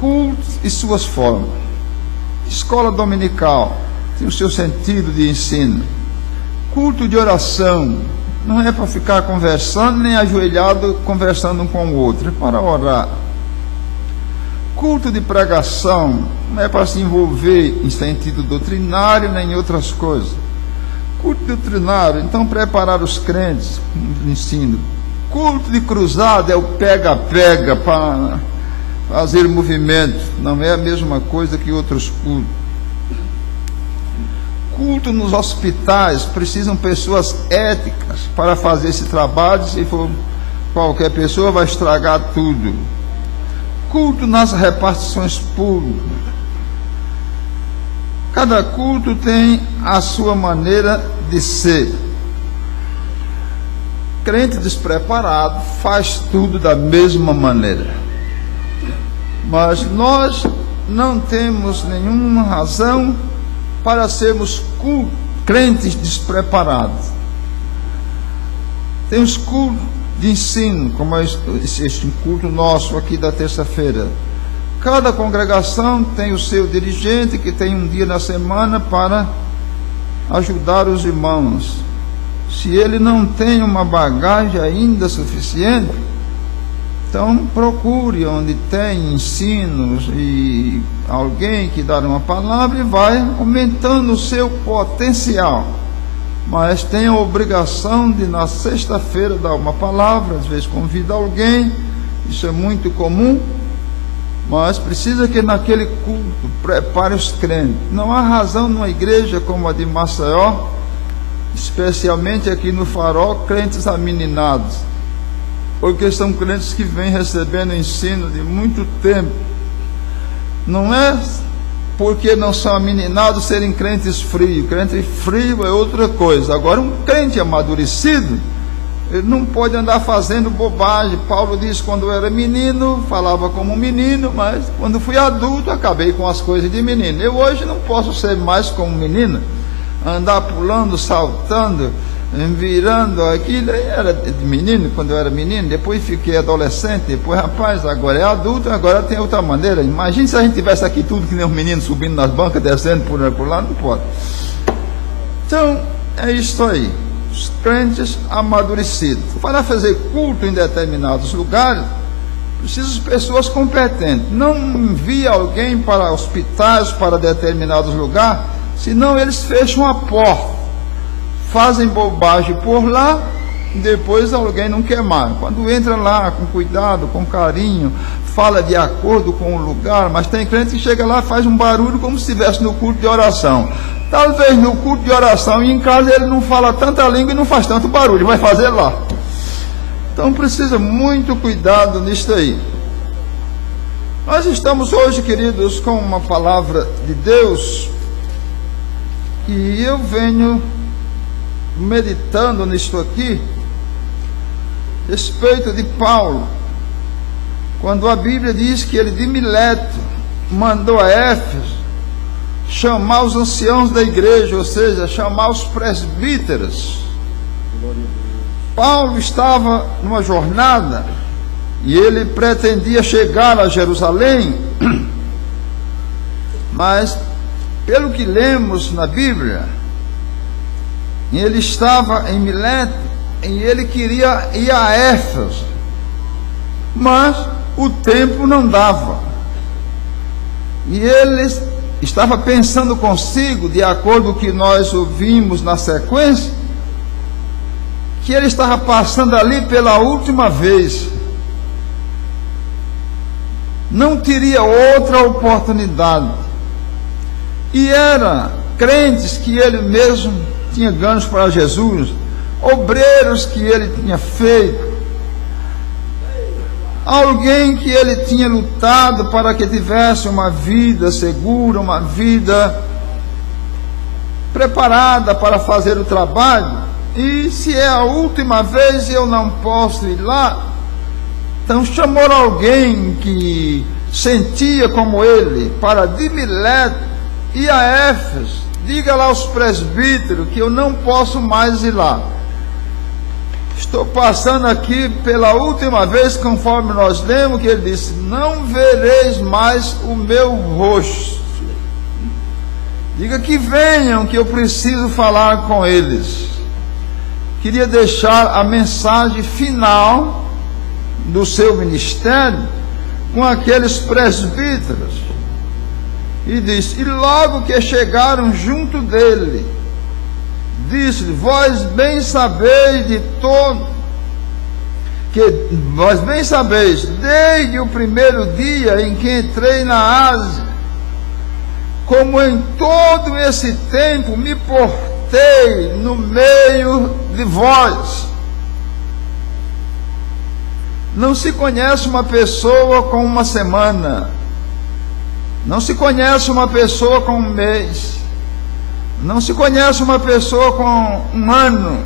Cultos e suas formas. Escola dominical tem o seu sentido de ensino. Culto de oração não é para ficar conversando, nem ajoelhado conversando um com o outro, é para orar. Culto de pregação não é para se envolver em sentido doutrinário, nem em outras coisas. Culto doutrinário, então preparar os crentes no ensino. Culto de cruzada é o pega-pega para fazer movimento, não é a mesma coisa que outros cultos. Culto nos hospitais, precisam pessoas éticas para fazer esse trabalho, se for qualquer pessoa vai estragar tudo. Culto nas repartições públicas. Cada culto tem a sua maneira de ser. Crente despreparado faz tudo da mesma maneira. Mas nós não temos nenhuma razão para sermos crentes despreparados. Tem os cultos de ensino, como este culto nosso aqui da terça-feira. Cada congregação tem o seu dirigente, que tem um dia na semana para ajudar os irmãos. Se ele não tem uma bagagem ainda suficiente, então procure onde tem ensinos e alguém que dá uma palavra e vai aumentando o seu potencial. Mas tem a obrigação de na sexta-feira dar uma palavra, às vezes convida alguém, isso é muito comum, mas precisa que naquele culto prepare os crentes. Não há razão numa igreja como a de Maceió, especialmente aqui no Farol, crentes ameninados, porque são crentes que vêm recebendo ensino de muito tempo. Não é porque não são ameninados serem crentes frios. Crente frio é outra coisa. Agora, um crente amadurecido, ele não pode andar fazendo bobagem. Paulo diz: quando eu era menino, falava como menino, mas quando fui adulto, acabei com as coisas de menino. Eu hoje não posso ser mais como menino, andar pulando, saltando, virando aquilo. Era de menino quando eu era menino, depois fiquei adolescente, depois rapaz, agora é adulto, agora tem outra maneira. Imagine se a gente tivesse aqui tudo que nem os meninos subindo nas bancas, descendo por lá, não pode. Então é isso aí, os crentes amadurecidos. Para fazer culto em determinados lugares, precisam de pessoas competentes. Não envie alguém para hospitais, para determinados lugares, senão eles fecham a porta, fazem bobagem por lá, depois alguém não quer mais. Quando entra lá com cuidado, com carinho, fala de acordo com o lugar, mas tem crente que chega lá e faz um barulho como se estivesse no culto de oração. Talvez no culto de oração e em casa ele não fala tanta língua e não faz tanto barulho, vai fazer lá. Então precisa muito cuidado nisso aí. Nós estamos hoje, queridos, com uma palavra de Deus, e eu venho meditando nisto aqui, respeito de Paulo, quando a Bíblia diz que ele de Mileto mandou a Éfeso chamar os anciãos da igreja, ou seja, chamar os presbíteros. Paulo estava numa jornada e ele pretendia chegar a Jerusalém, mas pelo que lemos na Bíblia, ele estava em Mileto e ele queria ir a Éfeso, mas o tempo não dava. E ele estava pensando consigo, de acordo com o que nós ouvimos na sequência, que ele estava passando ali pela última vez, não teria outra oportunidade. E era crentes que ele mesmo tinha ganhos para Jesus, obreiros que ele tinha feito, alguém que ele tinha lutado para que tivesse uma vida segura, uma vida preparada para fazer o trabalho. E se é a última vez eu não posso ir lá, então chamou alguém que sentia como ele para de Mileto ir a Éfeso. Diga lá aos presbíteros que eu não posso mais ir lá. Estou passando aqui pela última vez, conforme nós lemos, que ele disse: não vereis mais o meu rosto. Diga que venham, que eu preciso falar com eles. Queria deixar a mensagem final do seu ministério com aqueles presbíteros. E disse: e logo que chegaram junto dele, disse-lhe: vós bem sabeis desde o primeiro dia em que entrei na Ásia, como em todo esse tempo me portei no meio de vós. Não se conhece uma pessoa com uma semana, não se conhece uma pessoa com um mês, não se conhece uma pessoa com um ano.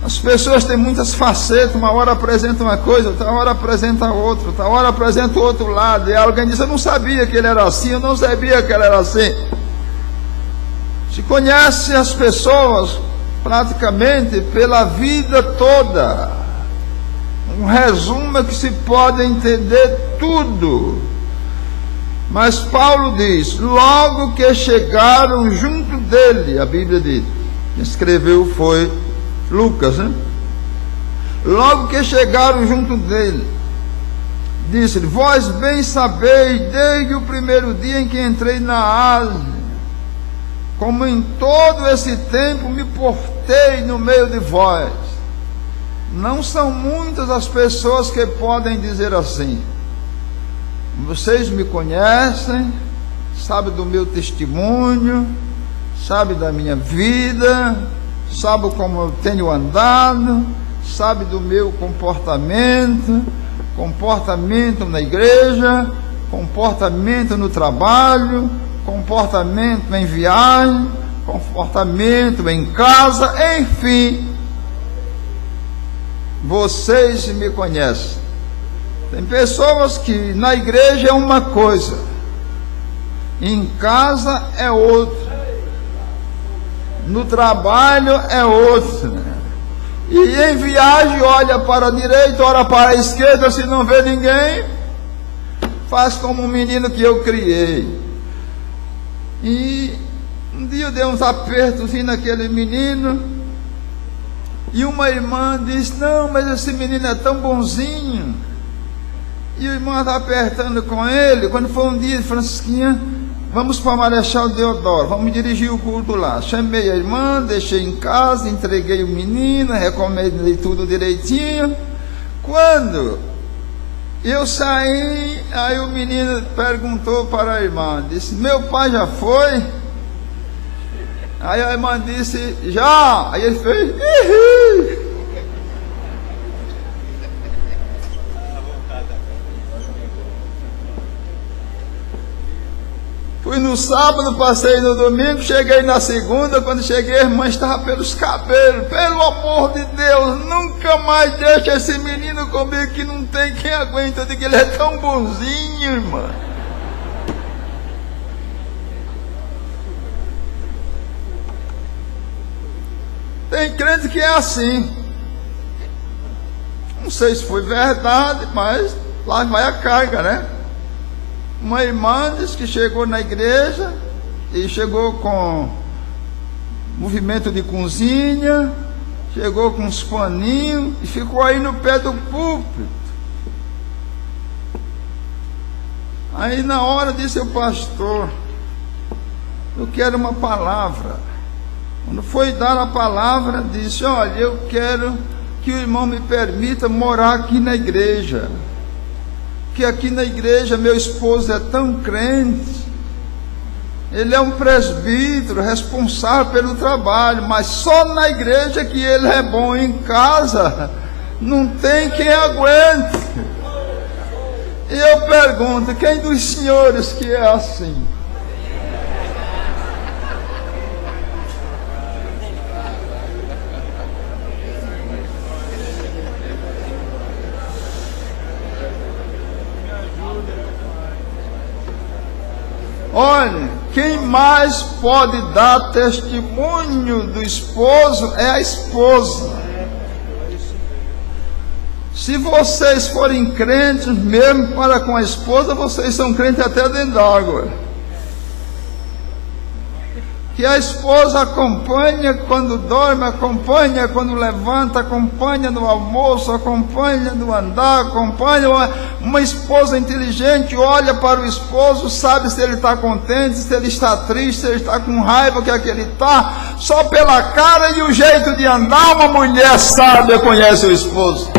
As pessoas têm muitas facetas, uma hora apresenta uma coisa, outra hora apresenta outra, outra hora apresenta o outro lado, e alguém diz: eu não sabia que ele era assim, eu não sabia que ele era assim. Se conhece as pessoas praticamente pela vida toda. Um resumo é que se pode entender tudo. Mas Paulo diz: logo que chegaram junto dele, a Bíblia diz, quem escreveu foi Lucas, né? Logo que chegaram junto dele, disse-lhe: vós bem sabeis desde o primeiro dia em que entrei na Ásia, como em todo esse tempo me portei no meio de vós. Não são muitas as pessoas que podem dizer assim: vocês me conhecem, sabem do meu testemunho, sabem da minha vida, sabem como eu tenho andado, sabem do meu comportamento na igreja, comportamento no trabalho, comportamento em viagem, comportamento em casa, enfim, vocês me conhecem. Tem pessoas que na igreja é uma coisa, em casa é outra, no trabalho é outra, e em viagem olha para a direita, olha para a esquerda, se não vê ninguém, faz como um menino que eu criei. E um dia eu dei uns apertos naquele menino, e uma irmã disse: não, mas esse menino é tão bonzinho. E o irmão estava apertando com ele. Quando foi um dia, Francisquinha, vamos para Marechal Deodoro, vamos dirigir o culto lá. Chamei a irmã, deixei em casa, entreguei o menino, recomendei tudo direitinho. Quando eu saí, aí o menino perguntou para a irmã, disse: meu pai já foi? Aí a irmã disse: já. Aí ele fez: ihi. Fui no sábado, passei no domingo, cheguei na segunda. Quando cheguei, a irmã estava pelos cabelos. Pelo amor de Deus, nunca mais deixa esse menino comigo, que não tem quem aguenta. Eu digo: ele é tão bonzinho, irmã. Tem crente que é assim. Não sei se foi verdade, mas lá vai a carga, né? Uma irmã disse que chegou na igreja e chegou com movimento de cozinha, chegou com uns paninhos e ficou aí no pé do púlpito. Aí na hora disse o pastor: eu quero uma palavra. Quando foi dar a palavra, disse: olha, eu quero que o irmão me permita morar aqui na igreja, que aqui na igreja meu esposo é tão crente, ele é um presbítero responsável pelo trabalho, mas só na igreja que ele é bom, em casa não tem quem aguente. E eu pergunto: quem dos senhores que é assim? Olha, quem mais pode dar testemunho do esposo é a esposa. Se vocês forem crentes mesmo para com a esposa, vocês são crentes até dentro d'água. Que a esposa acompanha quando dorme, acompanha quando levanta, acompanha no almoço, acompanha no andar, acompanha. Uma esposa inteligente olha para o esposo, sabe se ele está contente, se ele está triste, se ele está com raiva, o que é que ele está. Só pela cara e o jeito de andar, uma mulher sábia conhece o esposo.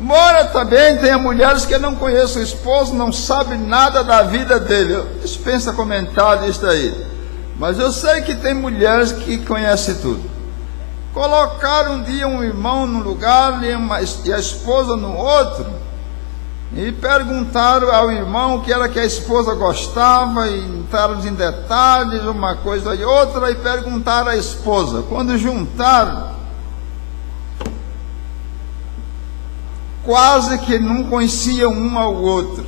Embora também tenha mulheres que não conhecem o esposo, não sabem nada da vida dele. Dispensa comentário isso aí. Mas eu sei que tem mulheres que conhecem tudo. Colocaram um dia um irmão num lugar e a esposa no outro. E perguntaram ao irmão o que era que a esposa gostava. E entraram em detalhes, uma coisa e outra. E perguntaram à esposa. Quando juntaram, quase que não conheciam um ao outro,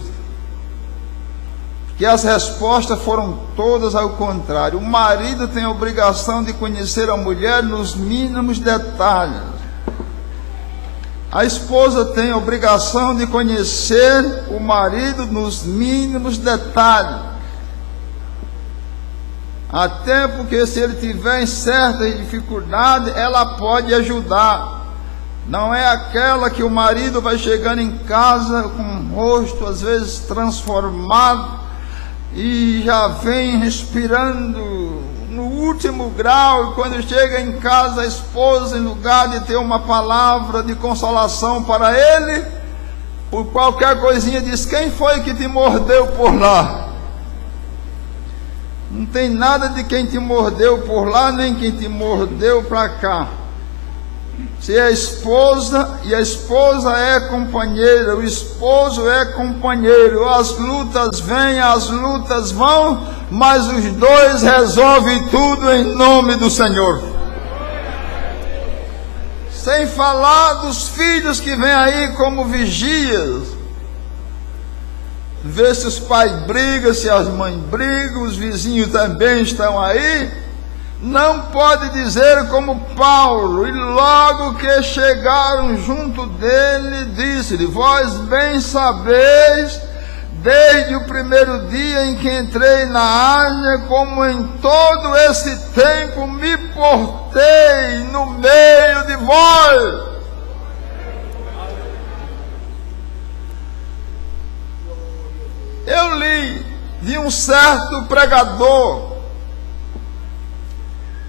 porque as respostas foram todas ao contrário. O marido tem a obrigação de conhecer a mulher nos mínimos detalhes, a esposa tem a obrigação de conhecer o marido nos mínimos detalhes, até porque se ele tiver em certa dificuldade, ela pode ajudar. Não é aquela que o marido vai chegando em casa com o rosto às vezes transformado e já vem respirando no último grau, e quando chega em casa a esposa, em lugar de ter uma palavra de consolação para ele, por qualquer coisinha diz: quem foi que te mordeu por lá? Não tem nada de quem te mordeu por lá, nem quem te mordeu para cá. Se é a esposa, e a esposa é companheira, o esposo é companheiro, as lutas vêm, as lutas vão, mas os dois resolvem tudo em nome do Senhor. Sem falar dos filhos que vêm aí como vigias, vê se os pais brigam, se as mães brigam, os vizinhos também estão aí. Não pode dizer como Paulo, e logo que chegaram junto dele, disse-lhe: vós bem sabeis, desde o primeiro dia em que entrei na Ásia, como em todo esse tempo me portei no meio de vós. Eu li de um certo pregador.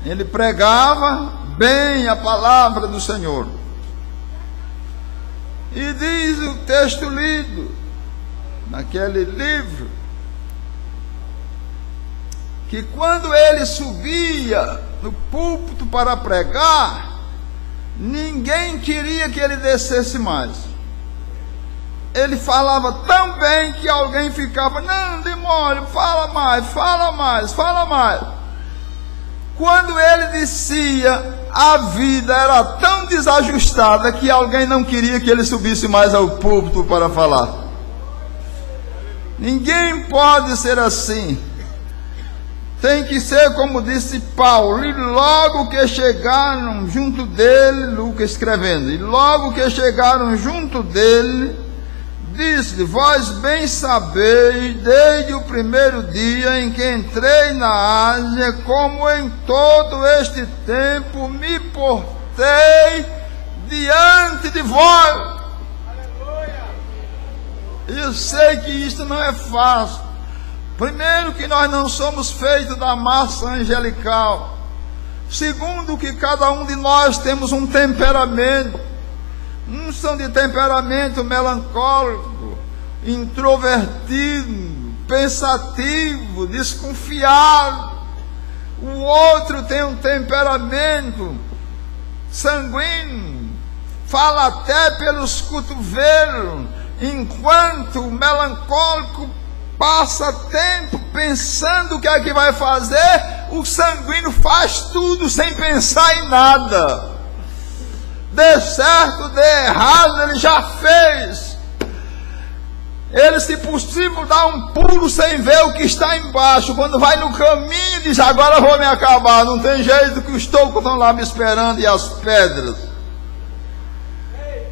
Ele pregava bem a palavra do Senhor. E diz o texto lido naquele livro, que quando ele subia no púlpito para pregar, ninguém queria que ele descesse mais. Ele falava tão bem que alguém ficava: não, demônio, fala mais, fala mais, fala mais. Quando ele descia, a vida era tão desajustada que alguém não queria que ele subisse mais ao púlpito para falar. Ninguém pode ser assim. Tem que ser como disse Paulo. E logo que chegaram junto dele, Lucas escrevendo, e logo que chegaram junto dele, disse-lhe: vós bem sabeis, desde o primeiro dia em que entrei na Ásia, como em todo este tempo me portei diante de vós. Eu sei que isso não é fácil. Primeiro, que nós não somos feitos da massa angelical. Segundo, que cada um de nós temos um temperamento. Uns são de temperamento melancólico, introvertido, pensativo, desconfiado. O outro tem um temperamento sanguíneo, fala até pelos cotovelos, enquanto o melancólico passa tempo pensando o que é que vai fazer, o sanguíneo faz tudo sem pensar em nada. Dê certo, dê errado, ele já fez. ele, se possível, dá um pulo sem ver o que está embaixo. Quando vai no caminho, diz: agora vou me acabar, não tem jeito, que os tocos estão lá me esperando e as pedras.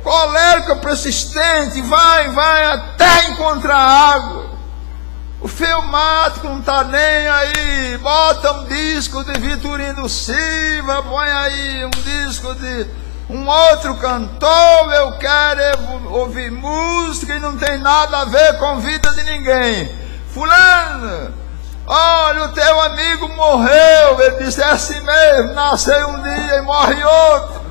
Colérico, persistente, vai até encontrar água. O filmático não está nem aí, bota um disco de Vitorino Silva, põe aí um disco de um outro cantor, eu quero ouvir música e não tem nada a ver com a vida de ninguém. Fulano, olha, o teu amigo morreu. Ele disse: é assim mesmo, nasceu um dia e morre outro.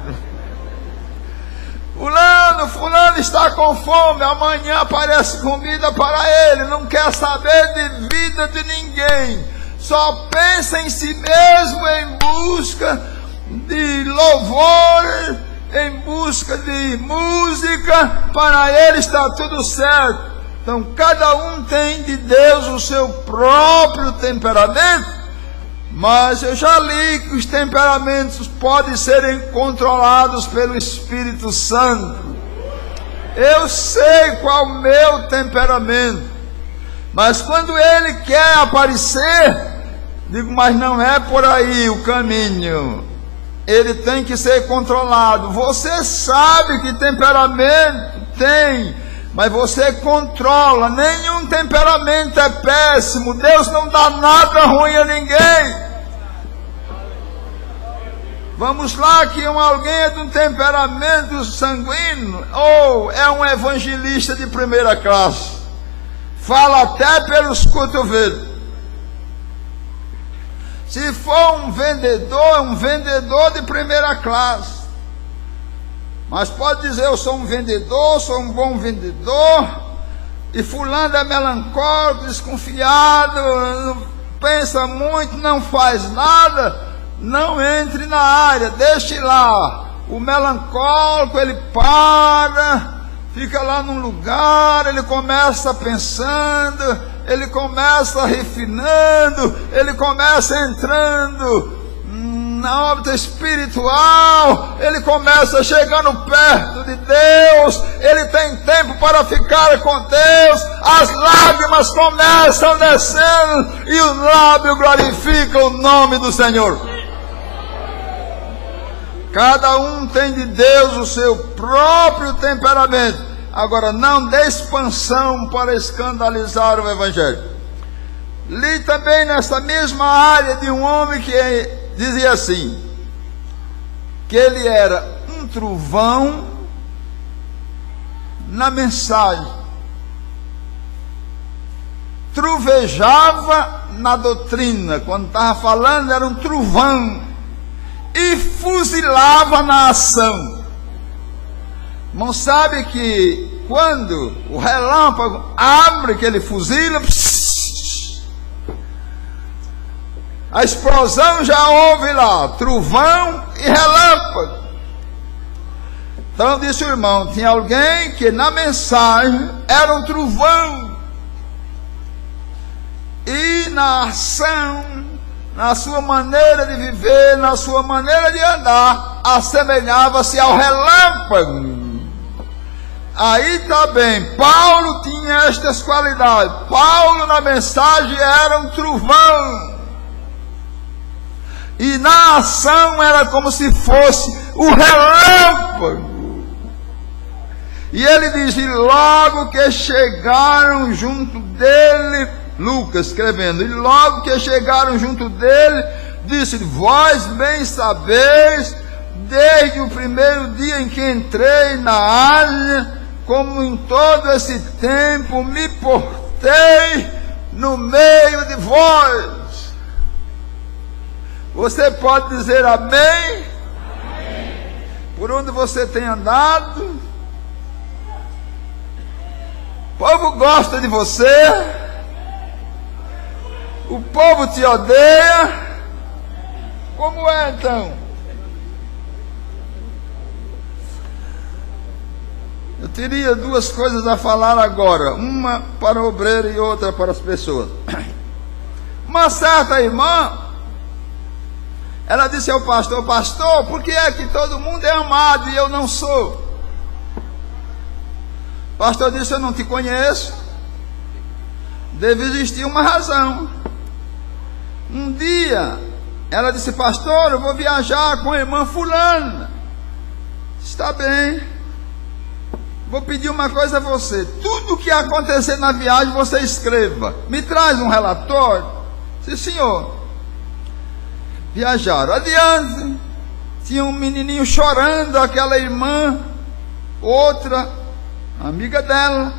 Fulano está com fome, amanhã aparece comida para ele, não quer saber de vida de ninguém, só pensa em si mesmo, em busca de louvor, em busca de música. Para ele está tudo certo. Então cada um tem de Deus o seu próprio temperamento, mas eu já li que os temperamentos podem serem controlados pelo Espírito Santo. Eu sei qual é o meu temperamento, mas quando ele quer aparecer, digo: mas não é por aí o caminho. Ele tem que ser controlado. Você sabe que temperamento tem, mas você controla. Nenhum temperamento é péssimo. Deus não dá nada ruim a ninguém. Vamos lá, que alguém é de um temperamento sanguíneo, ou é um evangelista de primeira classe, fala até pelos cotovelos. Se for um vendedor de primeira classe. Mas pode dizer: eu sou um vendedor, sou um bom vendedor, e fulano é melancólico, desconfiado, não pensa muito, não faz nada. Não entre na área, deixe lá. O melancólico, ele para, fica lá num lugar, ele começa pensando, ele começa refinando, ele começa entrando na órbita espiritual, ele começa chegando perto de Deus, ele tem tempo para ficar com Deus, as lágrimas começam descendo e o lábio glorifica o nome do Senhor. Cada um tem de Deus o seu próprio temperamento. Agora, não dê expansão para escandalizar o Evangelho. Li também nessa mesma área de um homem que dizia assim, que ele era um trovão na mensagem, trovejava na doutrina. Quando estava falando, era um trovão, e fuzilava na ação. Não sabe que quando o relâmpago abre, que ele fuzila, a explosão já houve lá, trovão e relâmpago. Então disse o irmão, tinha alguém que na mensagem era um trovão, e na ação, na sua maneira de viver, na sua maneira de andar, assemelhava-se ao relâmpago. Aí está bem, Paulo tinha estas qualidades. Paulo na mensagem era um trovão, e na ação era como se fosse o relâmpago. E ele diz: e logo que chegaram junto dele, Lucas escrevendo, e logo que chegaram junto dele, disse: vós bem sabeis, desde o primeiro dia em que entrei na Ásia, como em todo esse tempo me portei no meio de vós. Você pode dizer amém? Amém. Por onde você tem andado, o povo gosta de você, o povo te odeia. Como é então? Eu teria duas coisas a falar agora, uma para o obreiro e outra para as pessoas. Uma certa irmã, ela disse ao pastor: pastor, por que é que todo mundo é amado e eu não sou? O pastor disse: eu não te conheço, deve existir uma razão. Um dia, ela disse: pastor, eu vou viajar com a irmã fulana. Está bem. Vou pedir uma coisa a você: tudo que acontecer na viagem você escreva, me traz um relatório. Sim, senhor. Viajaram adiante, tinha um menininho chorando, aquela irmã, outra amiga dela,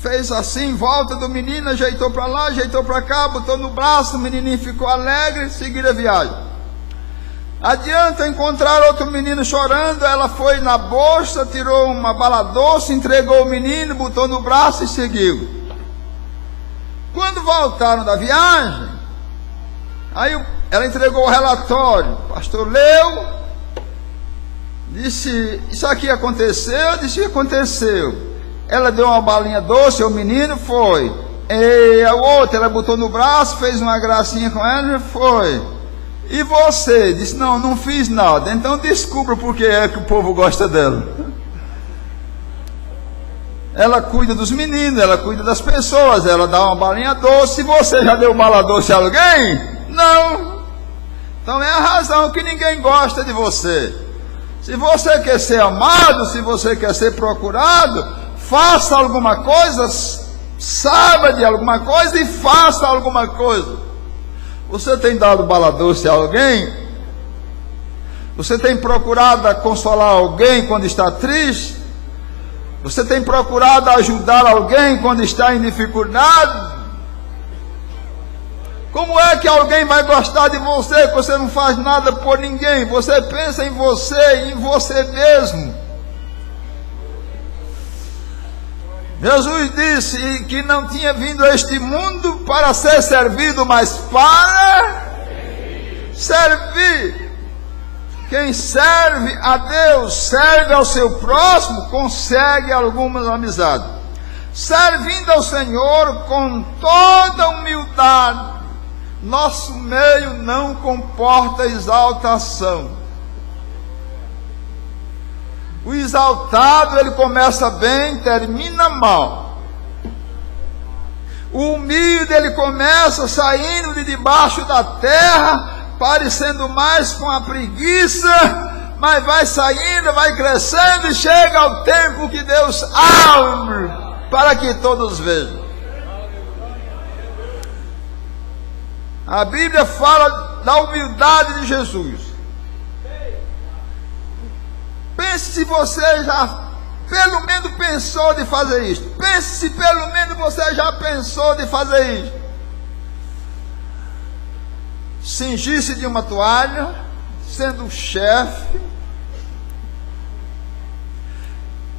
fez assim, em volta do menino, ajeitou para lá, ajeitou para cá, botou no braço, o menininho ficou alegre, seguiram a viagem. Adiante, encontraram outro menino chorando, ela foi na bolsa, tirou uma bala doce, entregou o menino, botou no braço e seguiu. Quando voltaram da viagem, aí ela entregou o relatório, o pastor leu, disse: isso aqui aconteceu? Disse: aconteceu. Ela deu uma balinha doce ao menino, foi. E a outra, ela botou no braço, fez uma gracinha com ela, foi. E você? Disse: não, não fiz nada. Então descubra por que é que o povo gosta dela. Ela cuida dos meninos, ela cuida das pessoas, ela dá uma balinha doce. Você já deu bala doce a alguém? Não. Então é a razão que ninguém gosta de você. Se você quer ser amado, se você quer ser procurado, faça alguma coisa, saiba de alguma coisa e faça alguma coisa. Você tem dado bala doce a alguém? Você tem procurado consolar alguém quando está triste? Você tem procurado ajudar alguém quando está em dificuldade? Como é que alguém vai gostar de você, que você não faz nada por ninguém? Você pensa em você e em você mesmo. Jesus disse que não tinha vindo a este mundo para ser servido, mas para servir. Quem serve a Deus, serve ao seu próximo, consegue algumas amizades. Servindo ao Senhor com toda humildade, nosso meio não comporta exaltação. O exaltado, ele começa bem, termina mal. O humilde, ele começa saindo de debaixo da terra, parecendo mais com a preguiça, mas vai saindo, vai crescendo e chega ao tempo que Deus abre para que todos vejam. A Bíblia fala da humildade de Jesus. Pense se você já pelo menos pensou de fazer isso. Pense se pelo menos você já pensou de fazer isso. Cingir-se de uma toalha, sendo o chefe,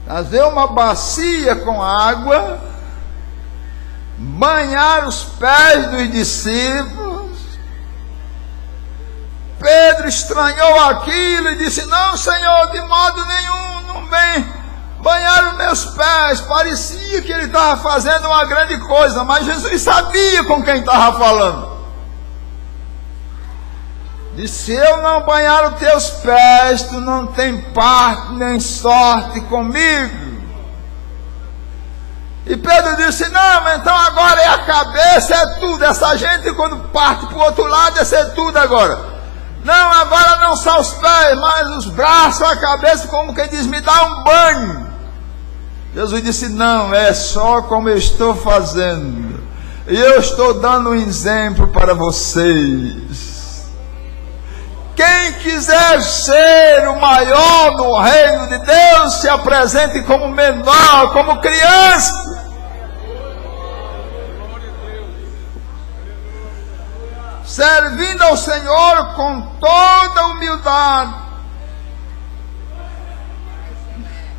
trazer uma bacia com água, banhar os pés dos discípulos. Pedro estranhou aquilo e disse: não, Senhor, de modo nenhum, não vem banhar os meus pés. Parecia que ele estava fazendo uma grande coisa, mas Jesus sabia com quem estava falando. Disse: se eu não banhar os teus pés, tu não tem parte nem sorte comigo. E Pedro disse: não, então agora é a cabeça, é tudo. Essa gente quando parte para o outro lado, é tudo agora. Não, agora não só os pés, mas os braços, a cabeça, como quem diz: me dá um banho. Jesus disse: não, é só como eu estou fazendo. E eu estou dando um exemplo para vocês. Quem quiser ser o maior no reino de Deus, se apresente como menor, como criança. Servindo ao Senhor com toda humildade.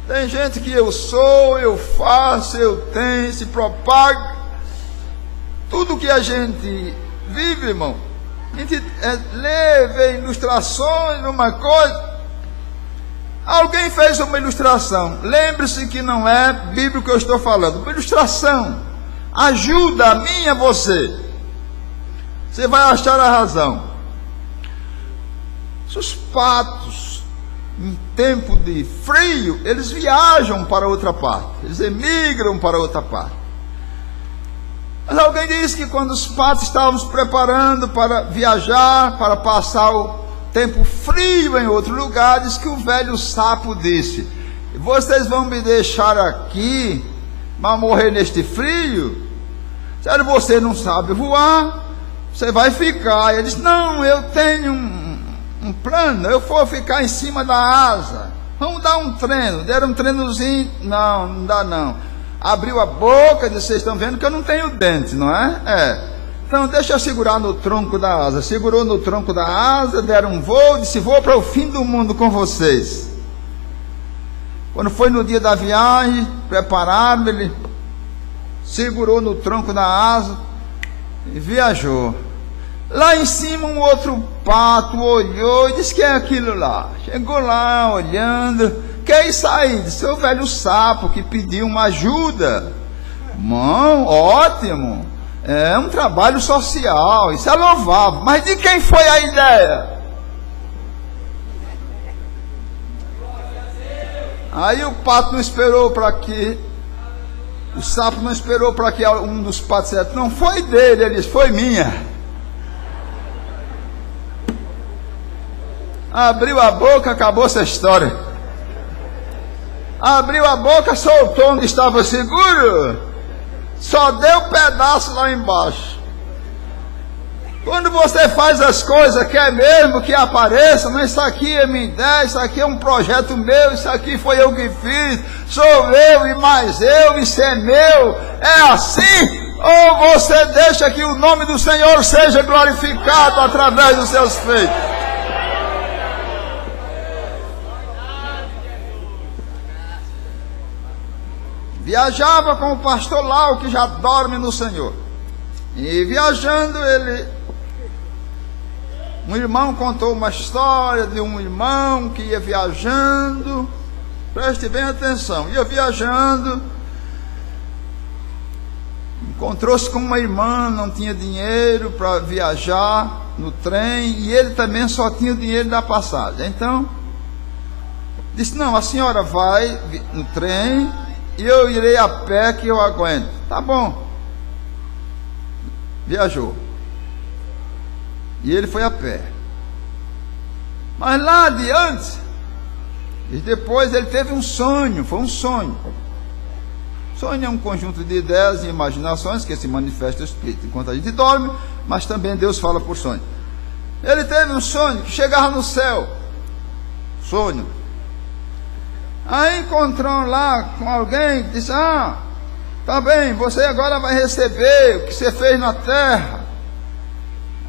Tem gente que eu sou, eu faço, eu tenho, se propaga. Tudo que a gente vive, irmão, a gente lê, vê ilustrações, uma coisa. Alguém fez uma ilustração. Lembre-se que não é bíblico que eu estou falando. Uma ilustração ajuda a mim e a você. Você vai achar a razão. Os patos, em tempo de frio, eles viajam para outra parte. Eles emigram para outra parte. Mas alguém disse que quando os patos estavam se preparando para viajar, para passar o tempo frio em outro lugar, diz que o velho sapo disse: vocês vão me deixar aqui, mas morrer neste frio? Sério, você não sabe voar, você vai ficar. Ele disse: não, eu tenho um plano, eu vou ficar em cima da asa, vamos dar um treino. Deram um treinozinho, não dá não. Abriu a boca, disse: vocês estão vendo que eu não tenho dente, não é? Então deixa eu segurar no tronco da asa. Segurou no tronco da asa, deram um voo, disse: vou para o fim do mundo com vocês. Quando foi no dia da viagem, prepararam, ele segurou no tronco da asa e viajou. Lá em cima um outro pato olhou e disse: que é aquilo lá? Chegou lá olhando: que é isso aí? Disse: o velho sapo que pediu uma ajuda. Bom, ótimo, é um trabalho social, isso é louvável. Mas de quem foi a ideia? Aí o pato não esperou para que, o sapo não esperou para que um dos patos dissesse: não foi dele. Ele disse: foi minha. Abriu a boca, acabou essa história. Abriu a boca, soltou onde estava seguro, só deu pedaço lá embaixo. Quando você faz as coisas, quer mesmo que apareça, mas isso aqui é minha ideia, isso aqui é um projeto meu, isso aqui foi eu que fiz, sou eu e mais eu, isso é meu, é assim? Ou você deixa que o nome do Senhor seja glorificado através dos seus feitos? Viajava com o pastor Lau, que já dorme no Senhor. E viajando, um irmão contou uma história de um irmão que ia viajando. Preste bem atenção. Ia viajando, encontrou-se com uma irmã, não tinha dinheiro para viajar no trem, e ele também só tinha o dinheiro da passagem. Então disse: não, a senhora vai no trem e eu irei a pé, que eu aguento. Tá bom. Viajou. E ele foi a pé. Mas lá adiante, e depois ele teve um sonho. Foi um sonho. Sonho é um conjunto de ideias e imaginações que se manifesta o Espírito enquanto a gente dorme, mas também Deus fala por sonho. Ele teve um sonho que chegava no céu. Sonho. Aí encontrou lá com alguém que disse: ah, tá bem, você agora vai receber o que você fez na terra.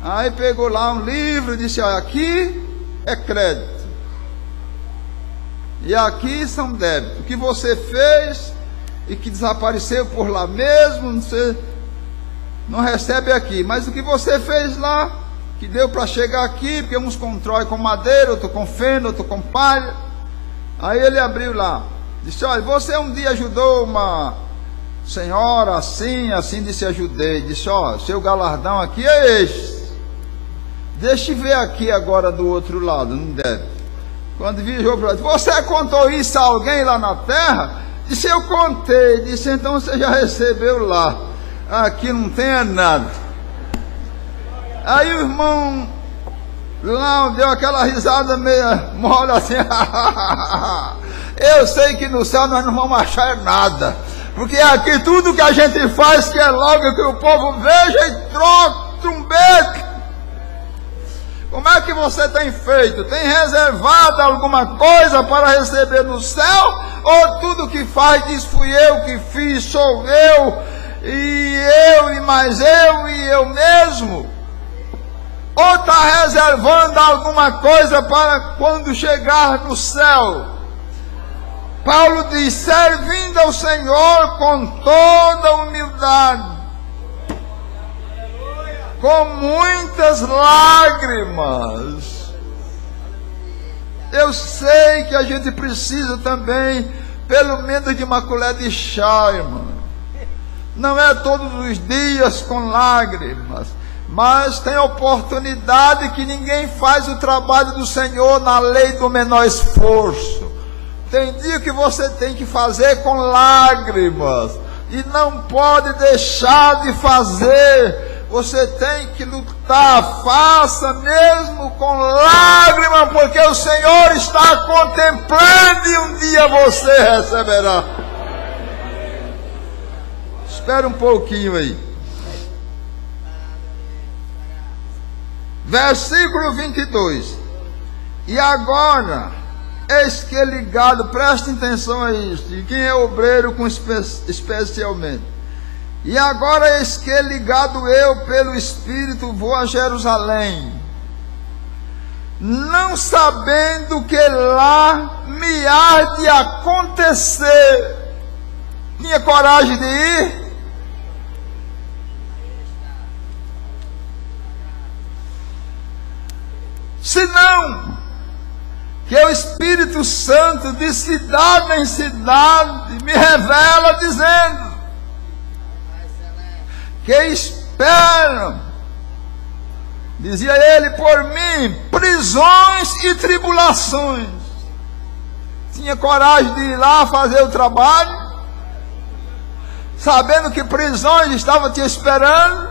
Aí pegou lá um livro e disse: olha, aqui é crédito e aqui são débitos. O que você fez e que desapareceu por lá mesmo, você não recebe aqui. Mas o que você fez lá, que deu para chegar aqui, porque uns constroem com madeira, outro com feno, outro com palha. Aí ele abriu lá, disse: olha, você um dia ajudou uma senhora assim, disse: ajudei. Disse: ó, seu galardão aqui é este. Deixa eu ver aqui agora do outro lado, não deve. Quando viajou para lá, você contou isso a alguém lá na terra? Disse: eu contei. Disse: então você já recebeu lá, aqui não tem nada. Aí o irmão lá deu aquela risada meio mole assim: eu sei que no céu nós não vamos achar nada, porque aqui tudo que a gente faz que é logo que o povo veja e troca trombeta. Como é que você tem feito? Tem reservado alguma coisa para receber no céu? Ou tudo que faz diz: fui eu que fiz, sou eu e mais eu e eu mesmo? Ou está reservando alguma coisa para quando chegar no céu? Paulo diz: servindo ao Senhor com toda humildade, com muitas lágrimas. Eu sei que a gente precisa também, pelo menos, de uma colher de chá, irmão. Não é todos os dias com lágrimas, mas tem oportunidade que ninguém faz o trabalho do Senhor na lei do menor esforço. Tem dia que você tem que fazer com lágrimas. e não pode deixar de fazer. Você tem que lutar, faça mesmo com lágrimas, porque o Senhor está contemplando e um dia você receberá. Espera um pouquinho aí. Versículo 22. E agora, eis que ligado, preste atenção a isso, e quem é obreiro com especialmente. E agora, eis que ligado eu pelo Espírito vou a Jerusalém, não sabendo que lá me há de acontecer. Tinha coragem de ir? Senão que o Espírito Santo de cidade em cidade me revela dizendo que esperam, dizia ele, por mim, prisões e tribulações. Tinha coragem de ir lá fazer o trabalho, sabendo que prisões estavam te esperando,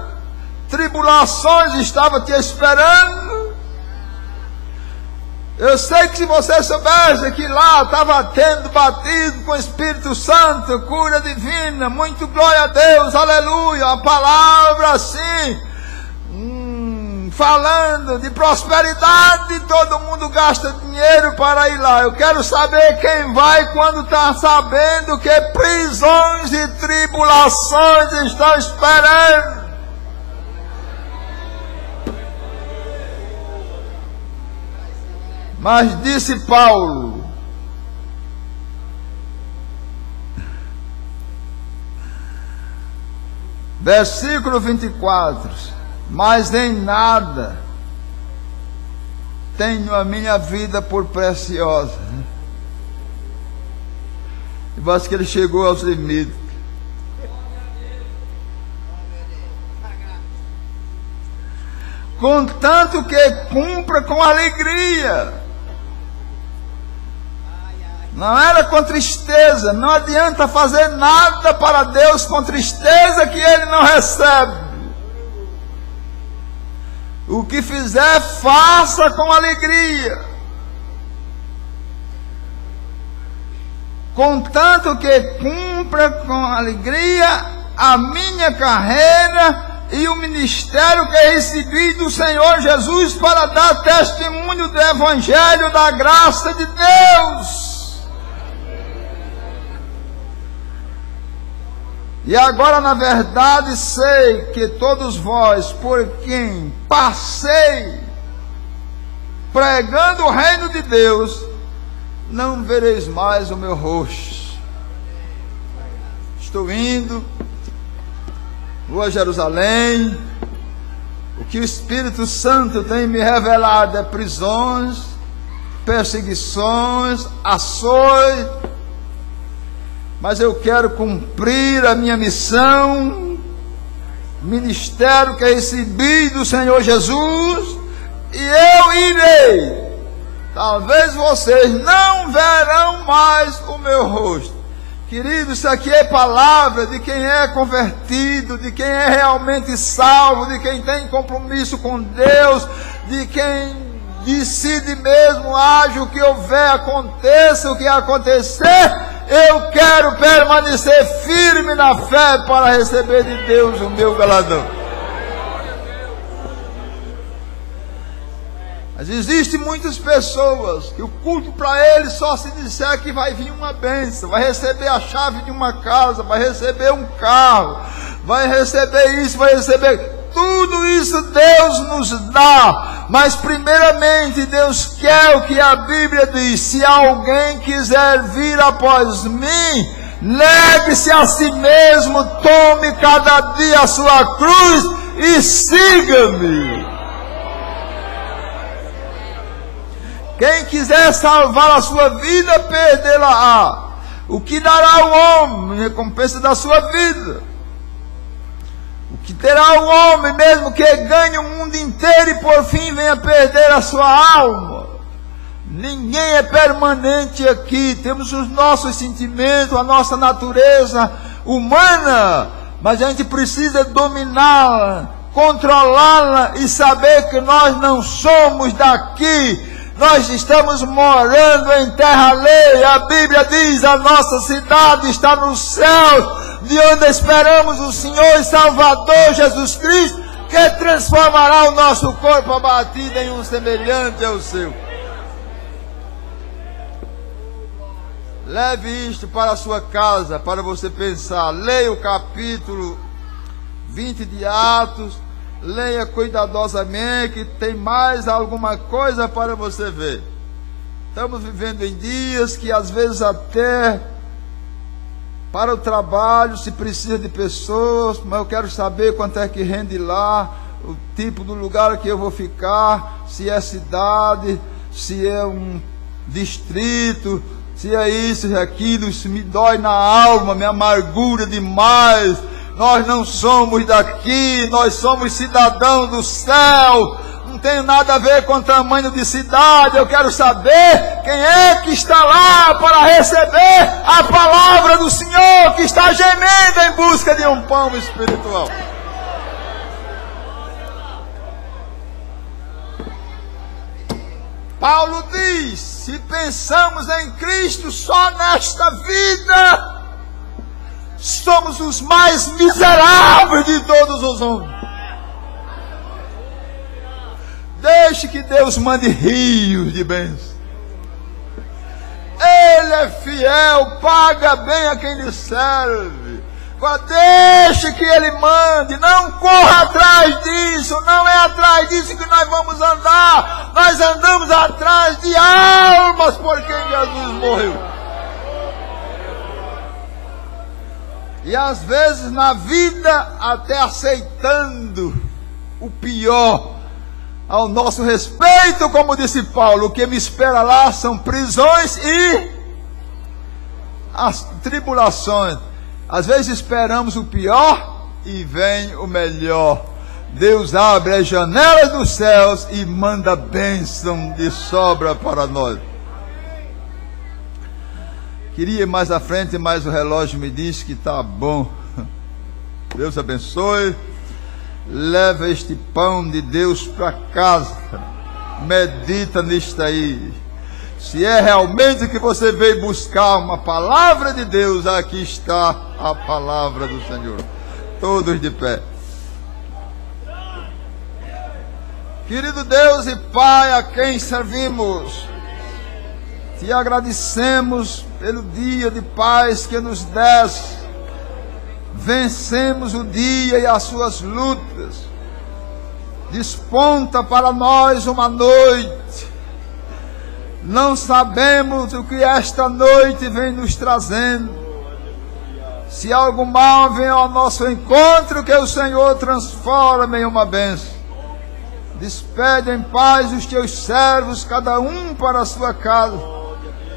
tribulações estavam te esperando. Eu sei que se você soubesse que lá estava tendo batido com o Espírito Santo, cura divina, muito glória a Deus, aleluia, a palavra assim, falando de prosperidade, todo mundo gasta dinheiro para ir lá. Eu quero saber quem vai quando está sabendo que prisões e tribulações estão esperando. Mas disse Paulo, versículo 24, mas em nada tenho a minha vida por preciosa. E parece que ele chegou aos limites. Contanto que cumpra com alegria. Não era com tristeza. Não adianta fazer nada para Deus com tristeza que Ele não recebe. O que fizer, faça com alegria. Contanto que cumpra com alegria a minha carreira e o ministério que recebi do Senhor Jesus para dar testemunho do Evangelho da graça de Deus. E agora, na verdade, sei que todos vós, por quem passei pregando o reino de Deus, não vereis mais o meu rosto. Estou indo, vou a Jerusalém. O que o Espírito Santo tem me revelado é prisões, perseguições, açoites. Mas eu quero cumprir a minha missão, ministério que recebi do Senhor Jesus, e eu irei. Talvez vocês não verão mais o meu rosto. Querido, isso aqui é palavra de quem é convertido, de quem é realmente salvo, de quem tem compromisso com Deus, de quem decide mesmo, haja o que houver, aconteça o que acontecer. Eu quero permanecer firme na fé para receber de Deus o meu galardão. Mas existem muitas pessoas que o culto para eles só se disser que vai vir uma bênção, vai receber a chave de uma casa, vai receber um carro, vai receber isso, vai receber... Tudo isso Deus nos dá, mas primeiramente Deus quer o que a Bíblia diz: se alguém quiser vir após mim, negue-se a si mesmo, tome cada dia a sua cruz e siga-me. Quem quiser salvar a sua vida, perdê-la-á. O que dará o homem? Recompensa da sua vida. O que terá o homem, mesmo que ganhe o mundo inteiro e por fim venha perder a sua alma? Ninguém é permanente aqui. Temos os nossos sentimentos, a nossa natureza, humana, mas a gente precisa dominá-la, controlá-la e saber que nós não somos daqui. Nós estamos morando em terra alheia. A Bíblia diz: a nossa cidade está no céu, de onde esperamos o Senhor e Salvador Jesus Cristo, que transformará o nosso corpo abatido em um semelhante ao seu. Leve isto para a sua casa, para você pensar. Leia o capítulo 20 de Atos, leia cuidadosamente, que tem mais alguma coisa para você ver. Estamos vivendo em dias que às vezes até para o trabalho se precisa de pessoas, mas eu quero saber quanto é que rende lá, o tipo do lugar que eu vou ficar, se é cidade, se é um distrito, se é isso, se é aquilo. Isso me dói na alma, me amargura demais. Nós não somos daqui, nós somos cidadãos do céu. Não tem nada a ver com o tamanho de cidade. Eu quero saber quem é que está lá para receber a palavra do Senhor, que está gemendo em busca de um pão espiritual. Paulo diz: se pensamos em Cristo só nesta vida, somos os mais miseráveis de todos os homens. Deixe que Deus mande rios de bênçãos. Ele é fiel, paga bem a quem lhe serve. Agora deixe que Ele mande, não corra atrás disso, não é atrás disso que nós vamos andar. Nós andamos atrás de almas por quem Jesus morreu. E às vezes na vida até aceitando o pior ao nosso respeito, como disse Paulo: o que me espera lá são prisões e as tribulações. Às vezes esperamos o pior e vem o melhor. Deus abre as janelas dos céus e manda bênção de sobra para nós. Queria ir mais à frente, mas o relógio me diz que está bom. Deus abençoe. Leva este pão de Deus para casa. Medita nisto aí. Se é realmente que você veio buscar uma palavra de Deus, aqui está a palavra do Senhor. Todos de pé. Querido Deus e Pai, a quem servimos, te agradecemos pelo dia de paz que nos deste. Vencemos o dia e as suas lutas. Desponta para nós uma noite. Não sabemos o que esta noite vem nos trazendo. Se algo mal vem ao nosso encontro, que o Senhor transforme em uma bênção. Despede em paz os teus servos, cada um para a sua casa.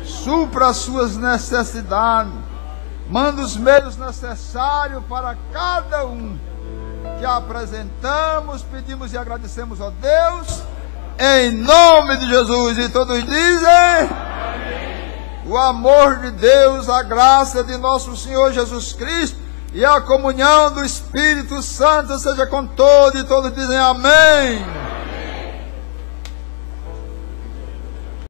Supra as suas necessidades. Manda os meios necessários para cada um. Que apresentamos, pedimos e agradecemos a Deus, em nome de Jesus. E todos dizem: amém. O amor de Deus, a graça de nosso Senhor Jesus Cristo e a comunhão do Espírito Santo seja com todos, e todos dizem amém.